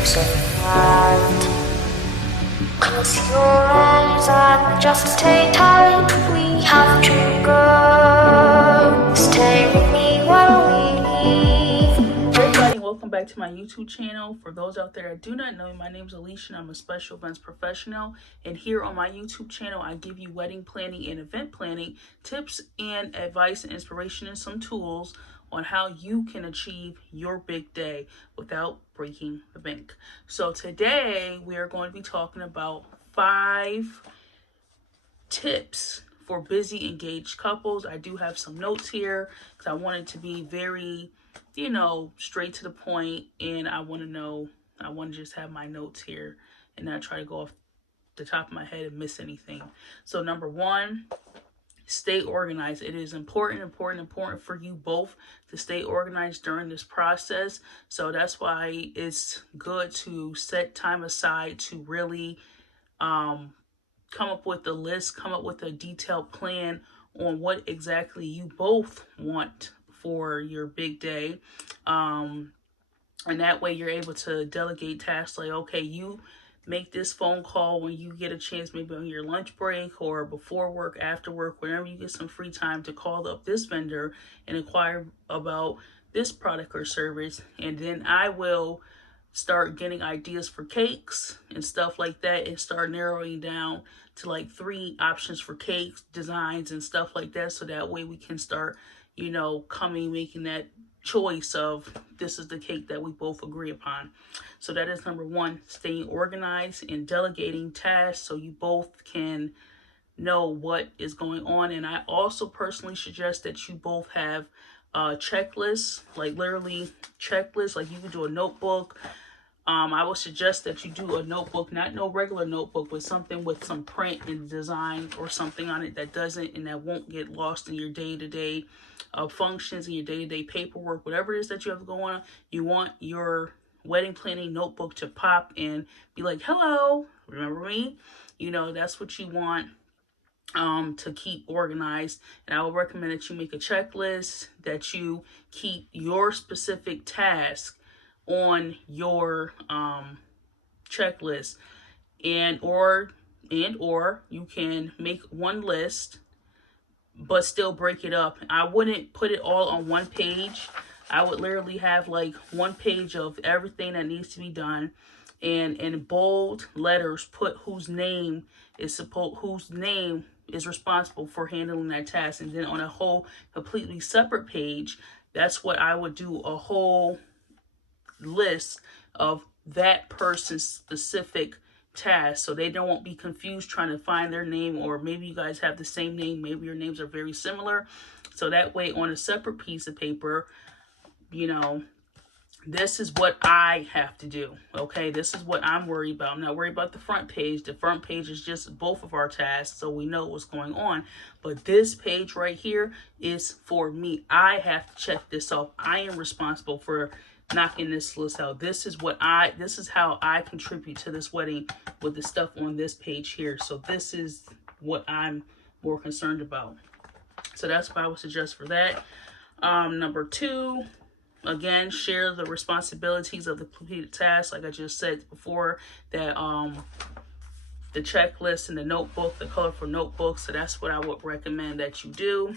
looks around. Close your eyes and just stay tight. We have to go. Stay with me while we leave. Everybody, welcome back to my YouTube channel. For those out there that do not know me, my name is Alicia and I'm a special events professional. And here on my YouTube channel, I give you wedding planning and event planning tips and advice and inspiration and some tools on how you can achieve your big day without breaking the bank. So today we are going to be talking about 5 tips for busy engaged couples. I do have some notes here because I wanted to be very, straight to the point, and I want to just have my notes here and not try to go off the top of my head and miss anything. So number 1, stay organized. It is important for you both to stay organized during this process. So that's why it's good to set time aside to really come up with a list, come up with a detailed plan on what exactly you both want for your big day. And that way you're able to delegate tasks like, okay, you make this phone call when you get a chance, maybe on your lunch break or before work, after work, whenever you get some free time, to call up this vendor and inquire about this product or service. And then I will start getting ideas for cakes and stuff like that and start narrowing down to like 3 options for cakes, designs and stuff like that. So that way we can start, making that choice of this is the cake that we both agree upon. So that is number 1, staying organized and delegating tasks so you both can know what is going on. And I also personally suggest that you both have checklists, like literally checklists, like you can do a notebook. I would suggest that you do a notebook, not no regular notebook, but something with some print and design or something on it that won't get lost in your day-to-day functions and your day-to-day paperwork, whatever it is that you have going on. You want your wedding planning notebook to pop and be like, hello, remember me? That's what you want to keep organized. And I would recommend that you make a checklist, that you keep your specific task on your checklist, and or you can make one list but still break it up. I wouldn't put it all on one page. I would literally have like one page of everything that needs to be done, and in bold letters put whose name is responsible for handling that task. And then on a whole completely separate page, that's what I would do, a whole list of that person's specific task, so they won't be confused trying to find their name, or maybe you guys have the same name, maybe your names are very similar. So that way on a separate piece of paper, this is what I have to do. Okay, this is what I'm worried about. I'm not worried about the front page. The front page is just both of our tasks, so we know what's going on. But this page right here is for me. I have to check this off. I am responsible for knocking this list out. This is how I contribute to this wedding with the stuff on this page here. So this is what I'm more concerned about. So that's what I would suggest for that. Number 2, again, share the responsibilities of the completed task. Like I just said before, that the checklist and the notebook, the colorful notebook. So that's what I would recommend that you do.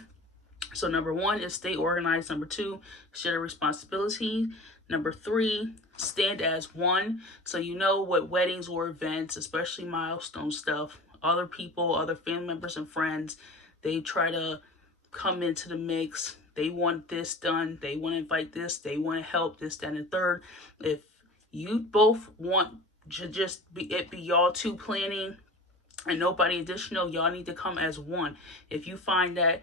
So number 1 is stay organized. Number 2, share the responsibility. Number 3, stand as one. So what weddings or events, especially milestone stuff, other people, other family members and friends, they try to come into the mix. They want this done. They want to invite this. They want to help this, that, and the third. If you both want to just be y'all 2 planning and nobody additional, y'all need to come as one. If you find that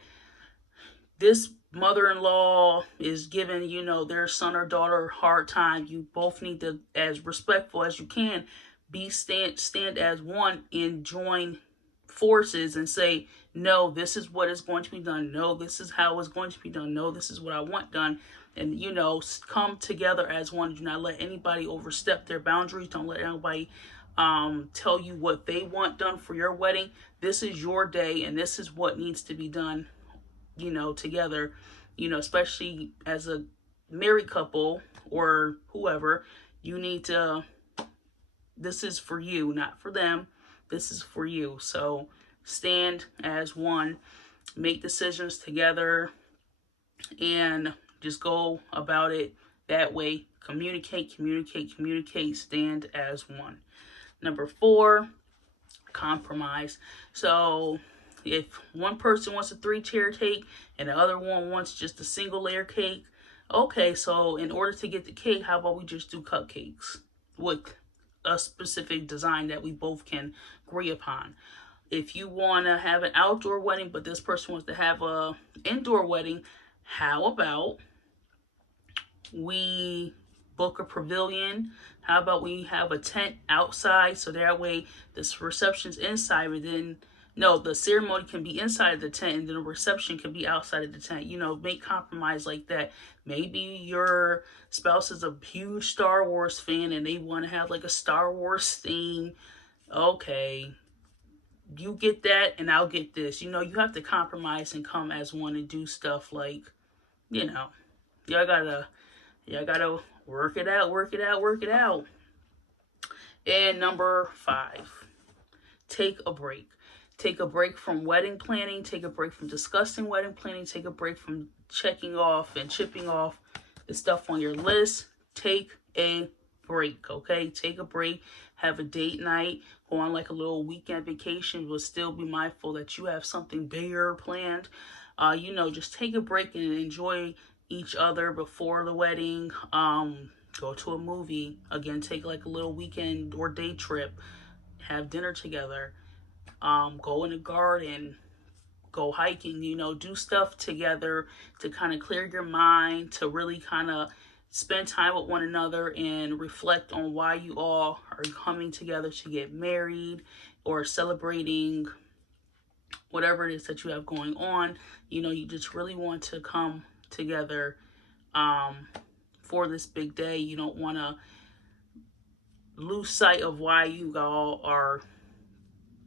this mother-in-law is giving, their son or daughter a hard time, you both need to, as respectful as you can, stand as one and join forces and say, no, this is what is going to be done. No, this is how it's going to be done. No, this is what I want done. And, come together as one. Do not let anybody overstep their boundaries. Don't let anybody tell you what they want done for your wedding. This is your day, and this is what needs to be done, together, especially as a married couple or whoever. You need to this is for you, not for them. This is for you. So stand as one, make decisions together, and just go about it that way. Communicate, communicate, communicate, stand as one. Number 4, compromise. So if one person wants a 3-tier cake and the other one wants just a single layer cake, okay, so in order to get the cake, how about we just do cupcakes with a specific design that we both can agree upon? If you want to have an outdoor wedding, but this person wants to have a indoor wedding, how about we book a pavilion? How about we have a tent outside, so that way this reception's inside, but then no, the ceremony can be inside of the tent and then the reception can be outside of the tent. You know, make compromise like that. Maybe your spouse is a huge Star Wars fan and they want to have like a Star Wars theme. Okay, you get that and I'll get this. You know, you have to compromise and come as one and do stuff like, you know, y'all gotta work it out, work it out, work it out. And number 5, take a break. Take a break from wedding planning. Take a break from discussing wedding planning. Take a break from checking off and chipping off the stuff on your list. Take a break, okay? Take a break. Have a date night. Go on like a little weekend vacation, but still be mindful that you have something bigger planned. You know, just take a break and enjoy each other before the wedding. Go to a movie. Again, take like a little weekend or day trip. Have dinner together. Go in the garden, go hiking, you know, do stuff together to kind of clear your mind, to really kind of spend time with one another and reflect on why you all are coming together to get married or celebrating whatever it is that you have going on. You know, you just really want to come together for this big day. You don't want to lose sight of why you all are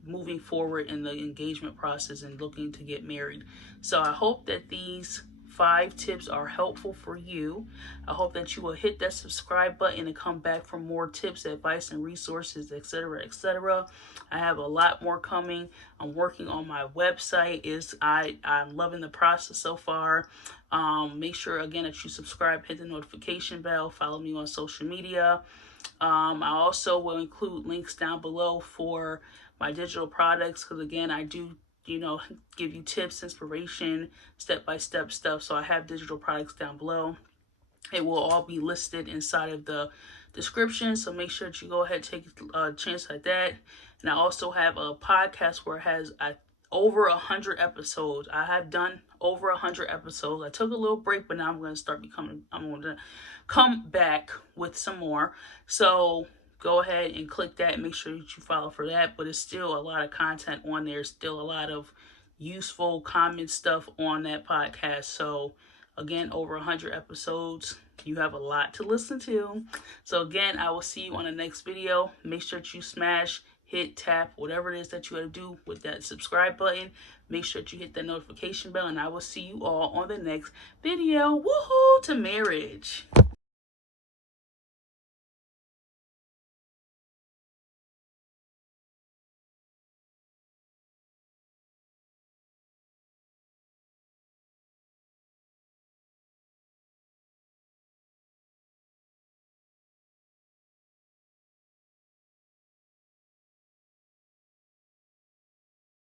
moving forward in the engagement process and looking to get married. So I hope that these 5 tips are helpful for you. I hope that you will hit that subscribe button and come back for more tips, advice, and resources, etc., etc. I have a lot more coming. I'm working on my website. I'm loving the process so far. Make sure again that you subscribe, hit the notification bell, follow me on social media. I also will include links down below for my digital products, because again, I do, you know, give you tips, inspiration, step-by-step stuff. So I have digital products down below. It will all be listed inside of the description. So make sure that you go ahead and take a chance at that. And I also have a podcast where it has over 100 episodes. I have done over 100 episodes. I took a little break, but now I'm going to come back with some more. So go ahead and click that and make sure that you follow for that. But it's still a lot of content on there. Still a lot of useful common stuff on that podcast. So again, over 100 episodes. You have a lot to listen to. So again, I will see you on the next video. Make sure that you smash, hit, tap, whatever it is that you want to do with that subscribe button. Make sure that you hit that notification bell, and I will see you all on the next video. Woohoo to marriage.